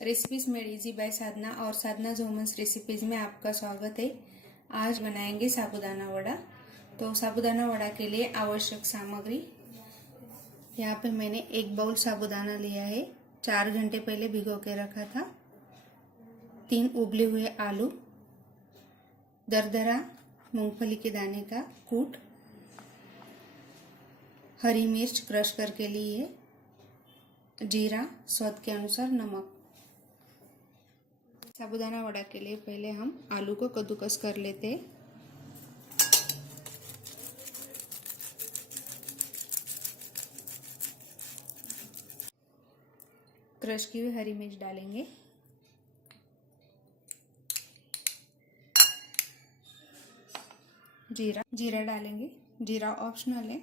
Recipes made easy bye साधना और साधना जोमन्स recipes में आपका स्वागत है। आज बनाएंगे साबूदाना वड़ा। तो साबूदाना वड़ा के लिए आवश्यक सामग्री, यहाँ पे मैंने एक बाउल साबूदाना लिया है, 4 घंटे पहले भिगो के रखा था। 3 उबले हुए आलू, दरदरा मूंगफली के दाने का कूट, हरी मिर्च क्रश करके ली है, जीरा, स्वाद के अनुसार नमक। साबूदाना वड़ा के लिए पहले हम आलू को कद्दूकस कर लेते हैं। क्रश की हुई हरी मिर्च डालेंगे, जीरा डालेंगे। जीरा ऑप्शनल है।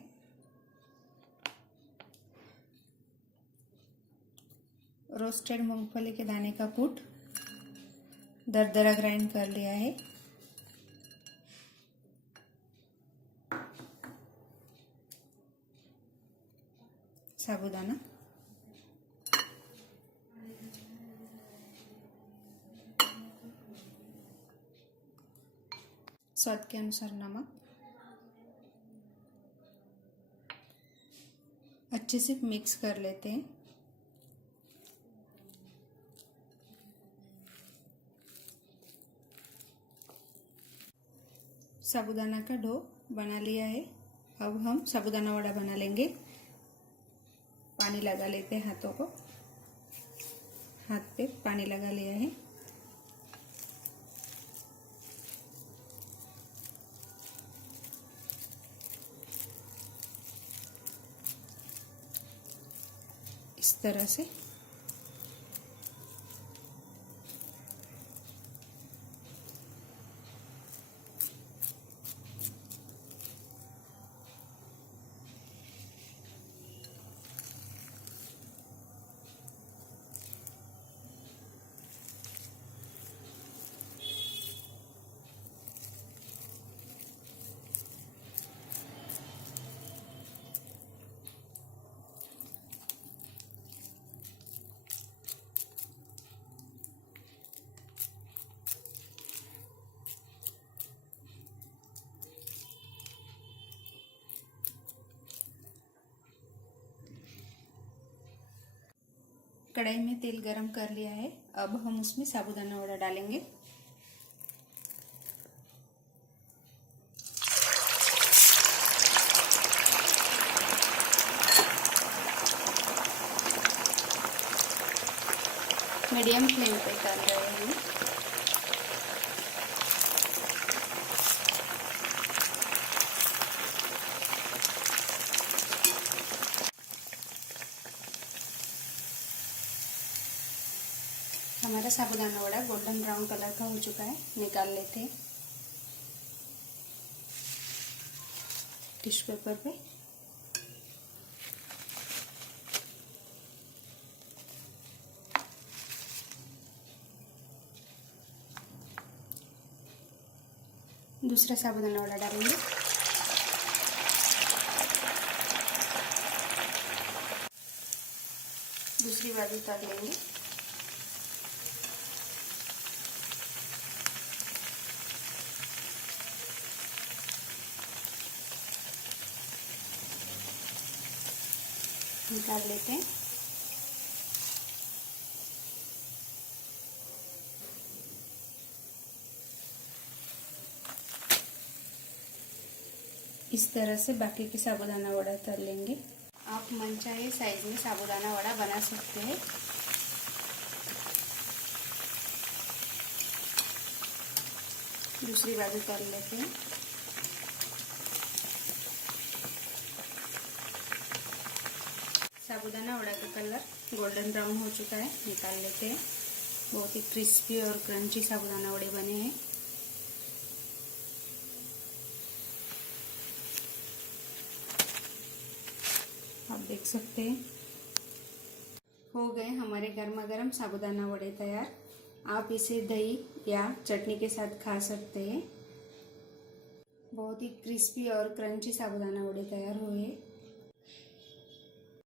रोस्टेड मूंगफली के दाने का कूट दरदरा ग्राइंड कर लिया है। साबूदाना, स्वाद के अनुसार नमक। अच्छे से मिक्स कर लेते हैं। साबूदाना का डो बना लिया है। अब हम साबूदाना वड़ा बना लेंगे। पानी लगा लेते हैं हाथों को। हाथ पे पानी लगा लिया है। इस तरह से कढ़ाई में तेल गरम कर लिया है। अब हम उसमें साबूदाना वड़ा डालेंगे। मीडियम फ्लेम पे डाल रहे हैं। हमारा साबूदाना वड़ा गोल्डन ब्राउन कलर का हो चुका है। निकाल लेते हैं टिश्यू पेपर पे। दूसरा साबूदाना वड़ा डालेंगे। दूसरी बाजू तल लेंगे। निकाल लेते हैं। इस तरह से बाकी के साबूदाना वड़ा तल लेंगे। आप मनचाहे साइज में साबूदाना वड़ा बना सकते हैं। दूसरी बाजू तल लेते हैं। साबूदाना वड़ा का कलर गोल्डन ब्राउन हो चुका है। निकाल लेते हैं। बहुत ही क्रिस्पी और क्रंची साबूदाना वड़े बने हैं। आप देख सकते हैं हो गए हमारे गर्मा गर्म साबूदाना वड़े तैयार। आप इसे दही या चटनी के साथ खा सकते हैं। बहुत ही क्रिस्पी और क्रंची साबूदाना वड़े तैयार हुए।